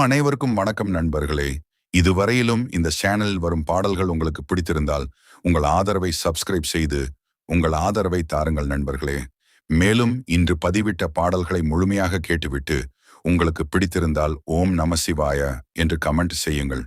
அனைவருக்கும் வணக்கம் நண்பர்களே. இதுவரையிலும் இந்த சேனலில் வரும் பாடல்கள் உங்களுக்கு பிடித்திருந்தால் உங்கள் ஆதரவை சப்ஸ்கிரைப் செய்து உங்கள் ஆதரவை தாருங்கள் நண்பர்களே. மேலும் இன்று பதிவிட்ட பாடல்களை முழுமையாக கேட்டுவிட்டு உங்களுக்கு பிடித்திருந்தால் ஓம் நம சிவாய என்று கமெண்ட் செய்யுங்கள்.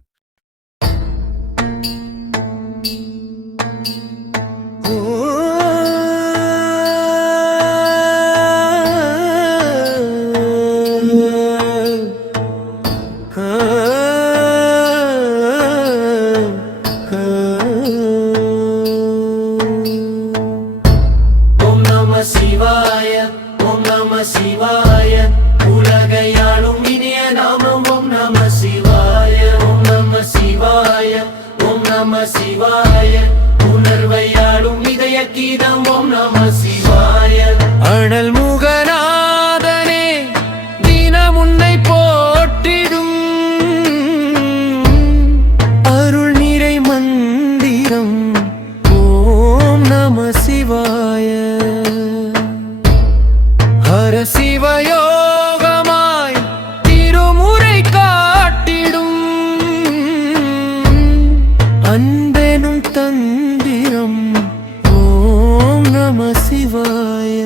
சிவாய உலகையாளும் இனிய நாமம் ஓம் நம சிவாய. ஓம் நம சிவாய, ஓம் நம சிவாய உணர்வையாளும் இதய கீதம் ஓம் நம சிவாய. அனல் முகநாதனே தினம் உன்னை போற்றிடும் அருள் நிறை மந்திரம் ஓம் நம சிவாய. ஹர சிவயோகமாய் திருமுறை காட்டிடும் அன்பெனும் தந்திரம் ஓம் நம சிவாய.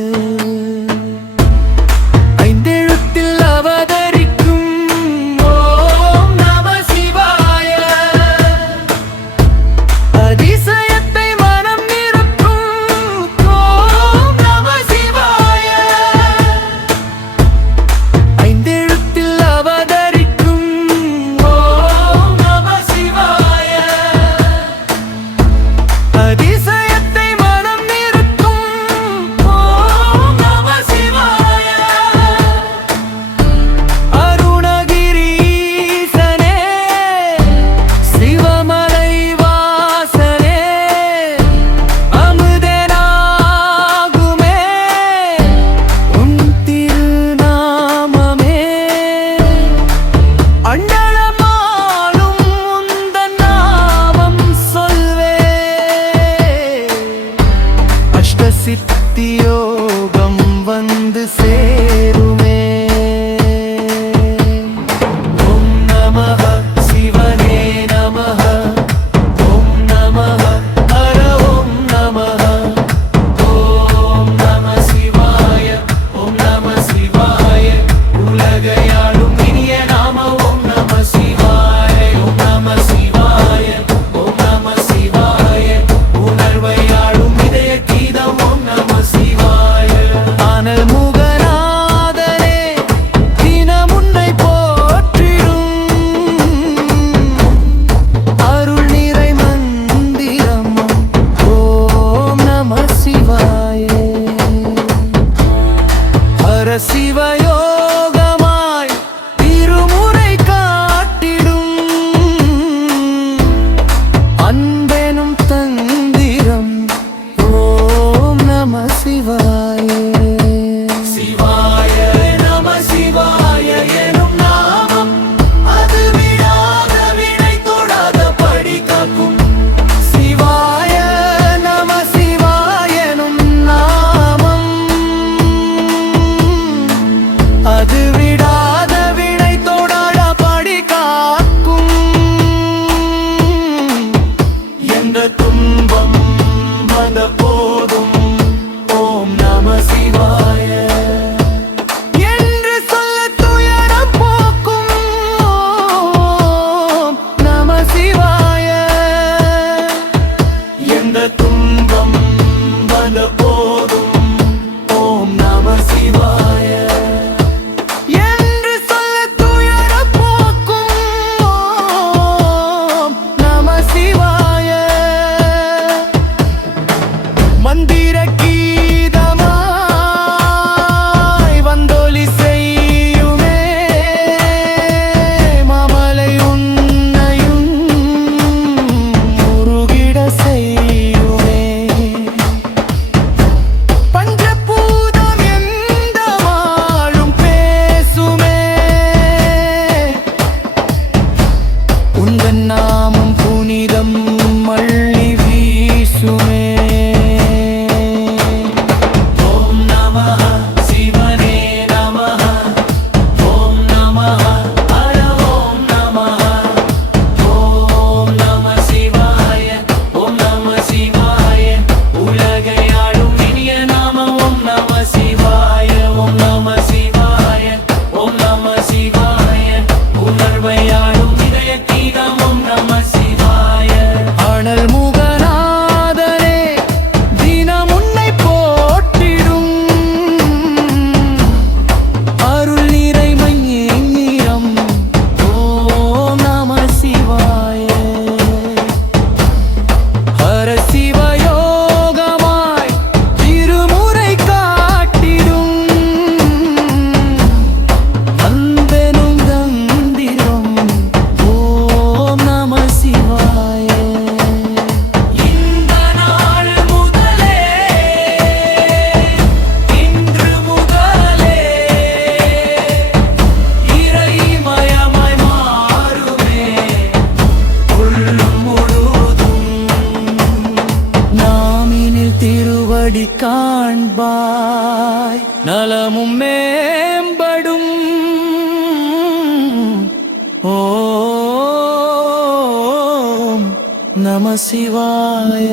நம சிவாய.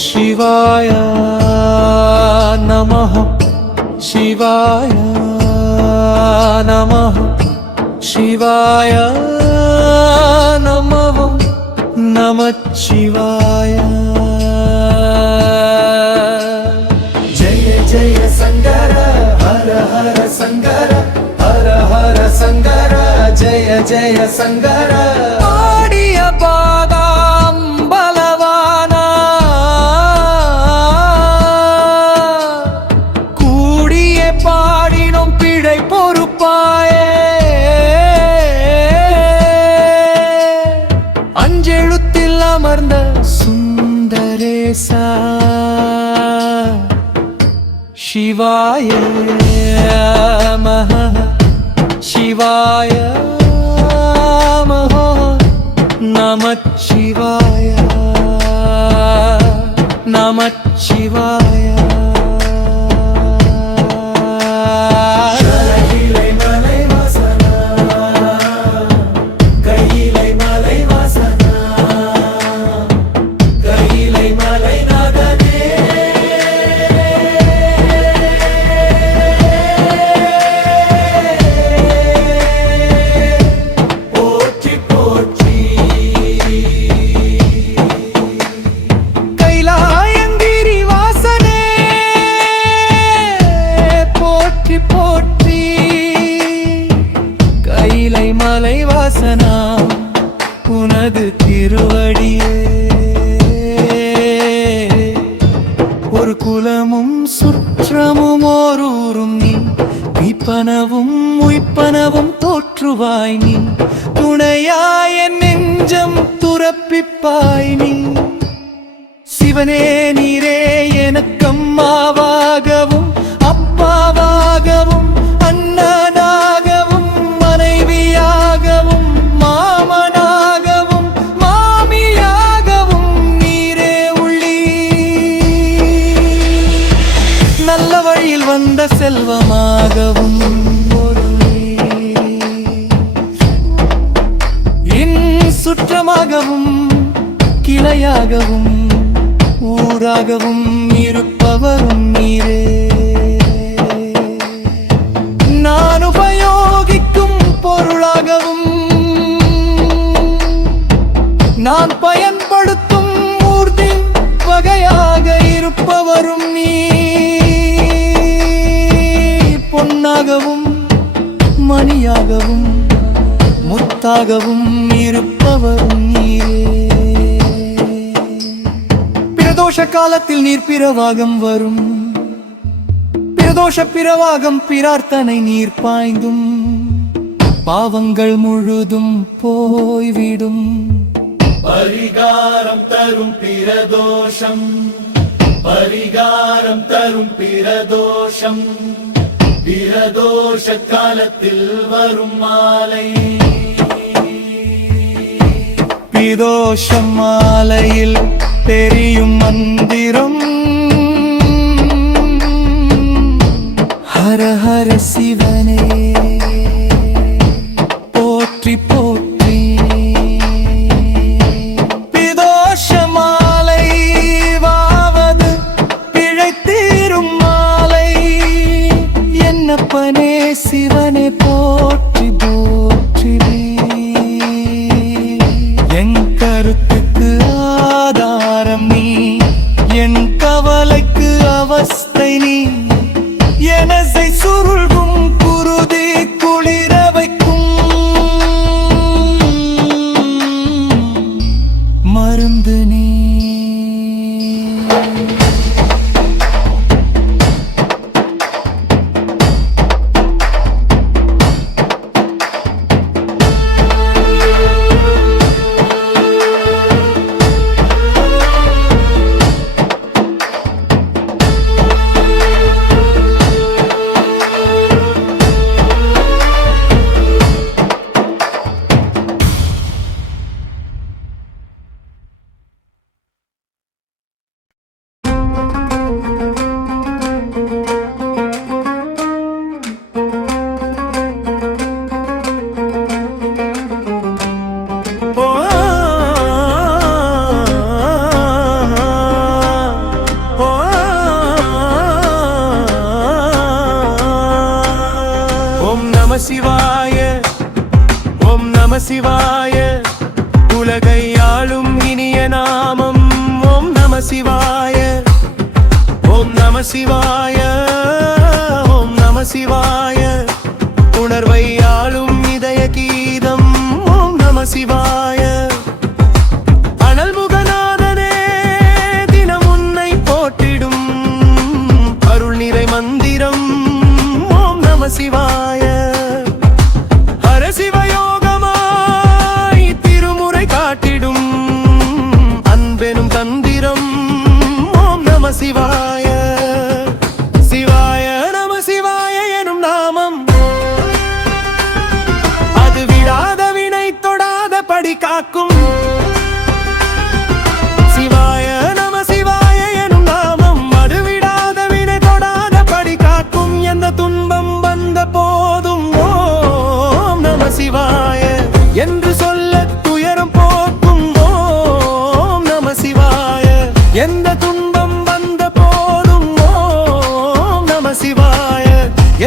शिवाय नमः शिवाय नमः शिवाय नमः नमः शिवाय. जय जय शंकर हर हर शंकर हर हर शंकर जय जय शंकर. ஆடிய பாதாம் பலவானா கூடிய பாடினும் பிழை பொறுப்பாயே. அஞ்செழுத்தில் அமர்ந்த சுந்தரேசா शिवाय नमः शिवाय नमः शिवाय नमः शिवाय. உனது திருவடியே ஒரு குலமும் சுற்றமும் ஓரூரும் நீ விப்பனவும் உய்ப்பனவும் தோற்றுவாய் நீ துணையாய் என் நெஞ்சம் துறப்பிப்பாய் நீ. சிவனே நீரே எனக்கம்மாவாகவும் அப்பாவாகவும் அண்ணனாகவும் மனைவியாகவும் மாமனாகவும் மாமியாகவும் நீரே உள்ளி. நல்ல வழியில் வந்த செல்வமாகவும் சுற்றமாகவும் கிளையாகவும் ஊராகவும் இருப்பவரும் நீரே. நான் உபயோகிக்கும் பொருளாகவும் நான் பயன்படுத்தும் ஊர்தி வகையாக இருப்பவரும் நீ. பொன்னாகவும் மணியாகவும் முத்தாகவும் இருப்பவரும் நீரே. பிரதோஷ காலத்தில் நீர் பிரவாகம் வரும் பிரதோஷ பிரவாகம் பிரார்த்தனை நீர் பாய்ந்தும் பாவங்கள் முழுதும் போய்விடும். பரிகாரம் தரும் பிரதோஷம் பரிகாரம் தரும் பிரதோஷம் பிரதோஷ காலத்தில் வரும் மாலை. பிரதோஷ மாலையில் தெரியும் மந்திரம் ஹர ஹர சிவனே போற்றி போற்றி. பிரதோஷ மாலை வாவது பிழைத்தீரும் மாலை என்னப்பனே சிவனே போற்றி போற்றி. என் கருத்துக்கு ஆதாரம் நீ என் கவலைக்கு அவஸ்தை நீ எனசை சுருள்கும் குருதி குளிர வைக்கும் மருந்து நீ. சிவாய உலகை ஆளும் இனிய நாமம் ஓம் நம சிவாய ஓம் நம சிவாய ஓம் நம சிவாய உணர்வை ஆளும் இதய கீதம் ஓம் நம சிவாய அனல் முகநாதனே தினம் உன்னை போற்றிடும் அருள் நிறை மந்திரம் ஓம் நம சிவாய ஹர சிவயோகமாய் திருமுறை காட்டிடும் அன்பெனும் தந்திரம் ஓம் நம சிவாய சிவாய நம சிவாய எனும் நாமம் அது விடாத வினை தொடாத படி காக்கும் சிவாய நம சிவாய எனும் நாமம் அது விடாத வினை தொடாத படி காக்கும் எந்த துன்பம் வந்த போதும் ஓம் நம சிவாய என்று சொல்ல துயரம் போக்கும் ஓம் நம சிவாய எந்த துன்பம் வந்த போதும் ஓம் நம சிவாய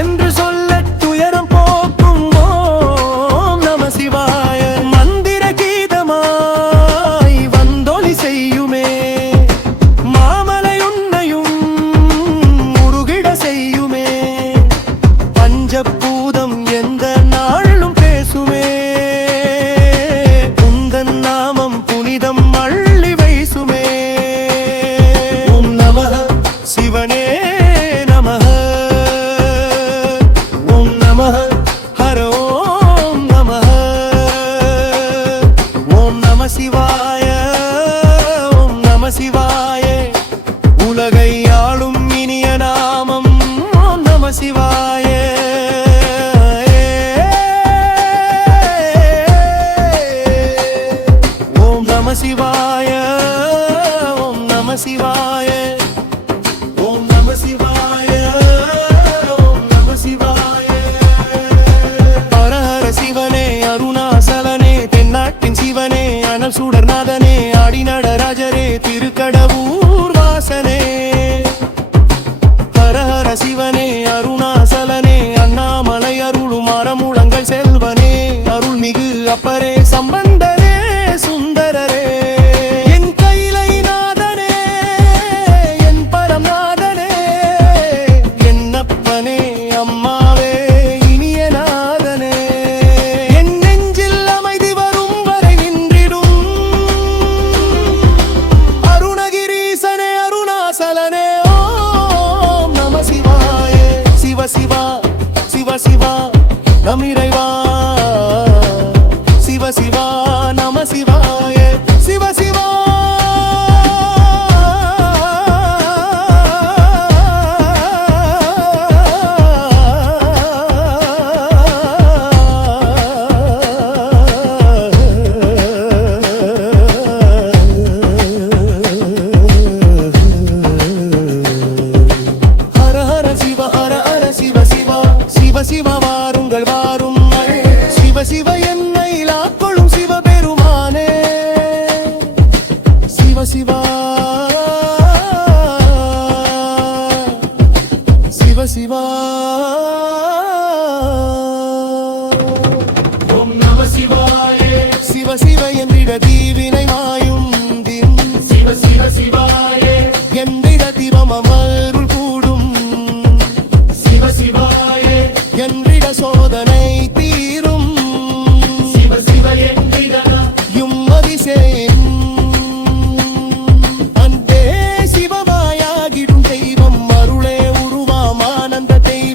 என்று சொல்ல துயரம் போக்கும் ஓம் நம சிவாய மந்திர கீதமாய் வந்தொலி செய்யுமே மாமலை உன்னையும் முருகிட செய்யுமே பஞ்சபூதம் எந்த நாளும் பேசுமே உந்தன் நாமம் புனிதம் அள்ளி வைசுமே ஓம் நமः சிவனே நமः ஓம் நமः ஹர ஓம் நமः ஓம் நம சிவாய ஓம் நம சிவாய உலகை ஆளும் இனிய நாமம் ஓம் நம சிவாய ஓம் நம சிவாய ஓம் நம சிவாய ஓம் நம சிவாய ஓம் நம சிவாய ஹர ஹர சிவனே அருணாசலனே தென்னாட்டின் சிவனே அனல் சுடர்நாதனே ஆடி நடராஜரே திருக்கடவூர் வாசனே ஹர ஹர சிவனே அருணாசலனே அண்ணாமலை அருளும் அறமுழங்கள் செல்வனே அருள்மிகு அப்பரே சம்பந்தரே சுந்தரரே என் கைலை நாதனே என் பரம் நாதனே என்னப்பனே அம்மாவே இனிய நாதனே என் நெஞ்சில் அமைதி வரும் வரை நின்றிடும் அருணகிரீசனே அருணாசலனே ஓம் நம சிவாய சிவ சிவா சிவ சிவா நம் இறைவா சிவ சிவா நம சிவாய சிவ சிவா ஹர ஹர சிவ ஹர ஹர சிவ சிவா சிவ சிவ வாருங்கள் வாரும் சிவ சிவ என்னை லாக்கொள்ளும் சிவபெருமானே சிவ சிவா சிவ சிவா ஓம் நம சிவாய சிவ சிவ என்றிட தீவினை மாயும் தின் சிவ சிவ சிவாய என்றிட திரமருள் கூடும் சிவ சிவாய என்றிட சோதனை தீரும் சிவ சிவ என்றிட யும்மதி சேரும் அன்பே சிவமாயாகிடும் தெய்வம் அருளே உருவாம் ஆனந்த தெய்வம்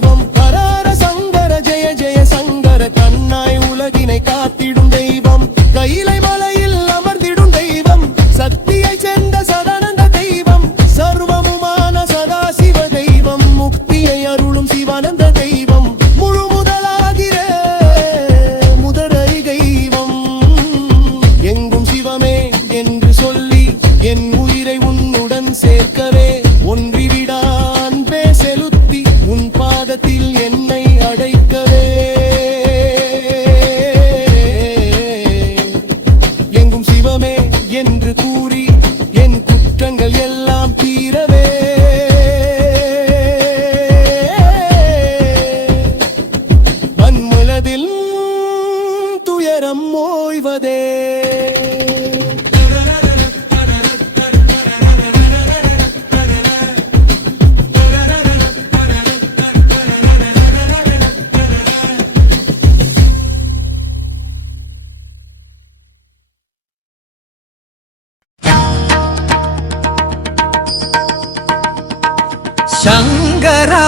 சங்கரா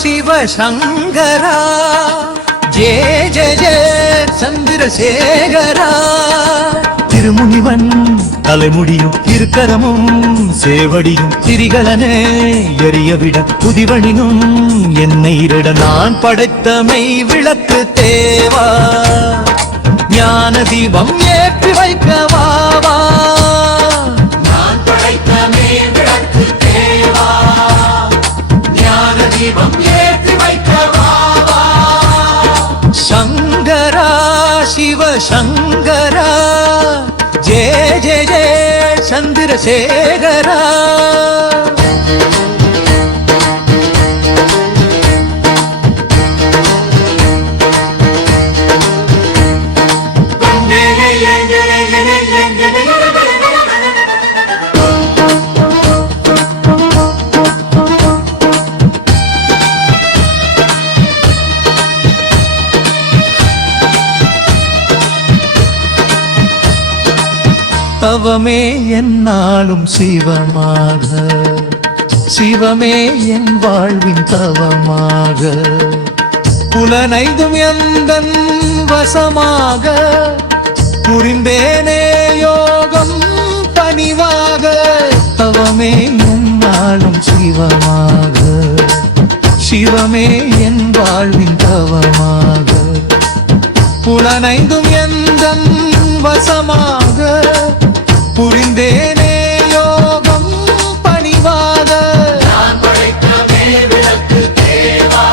சிவ சங்கரா ஜெய ஜெய ஜெய சந்திரசேகரா. திருமுனிவன் தலைமுடியும் திருக்கரமும் சேவடியும் திரிகளனே எரியவிட புதிவனினும் என்னை இருட நான் படைத்த மெய் விளக்கு தேவா ஞான தீபம் ஏற்றி வைக்கவாவா. நான் படைத்த மெய் விளக்கு தேவா ஞான தீபம் ஏற்றி வைக்கவா. சங்கரா சிவ சங்கரா ஜெய ஜெய ஜெய சந்திரசேகரா. தவமே என்னாலும் சிவமாக சிவமே என் வாழ்வின் தவமாக புலனைதும் எந்தன் வசமாக புரிந்தேனே யோகம் பணிவாக. தவமே என்னாலும் சிவமாக சிவமே என் வாழ்வின் தவமாக புலனைந்தும் எந்தன் வசமாக புரிந்தேனே யோகம் பணிவாக. நான் படைத்த மெய் விளக்கு தேவா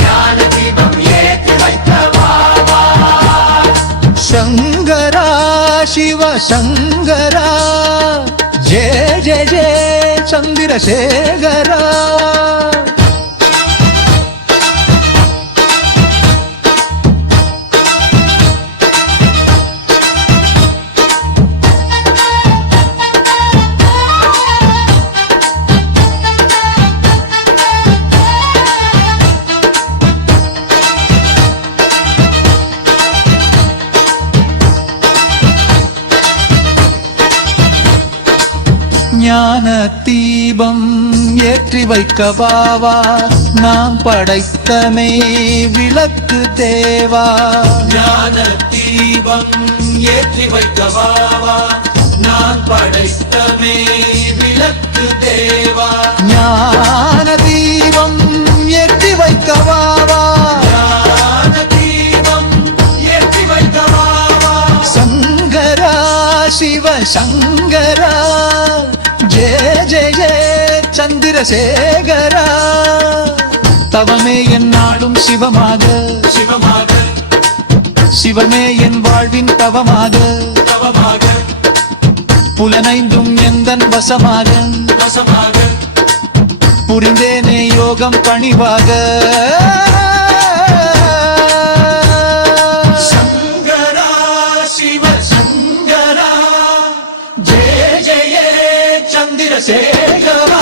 ஞான தீபம் ஏற்றி வைக்கவா. சங்கரா சிவ சங்கரா ஜெய ஜெய ஜெய சந்திரசேகரா. ஞான தீபம் ஏற்றி வைக்கவாவா நாம் படைத்தமே விளக்கு தேவா. ஞான தீபம் ஏற்றி வைக்கவா நான் படைத்த மெய் விளக்கு தேவா. ஞான தீபம் ஏற்றி வைக்கவாவா ஞான தீபம் ஏற்றி வைக்கவா. சங்கரா சிவ சங்கரா ஜெய ஜெய ஜெய சந்திரசேகரா. தவமே என் நாடும் சிவமாக சிவமாக சிவமே என் வாழ்வின் தவமாக தவமாக புலனைந்தும் எந்தன் வசமாக வசமாக புரிந்தேனே யோகம் பணிவாக. சங்கரா சிவ சங்கரா ஜெய ஜெய சந்திரசேகரா.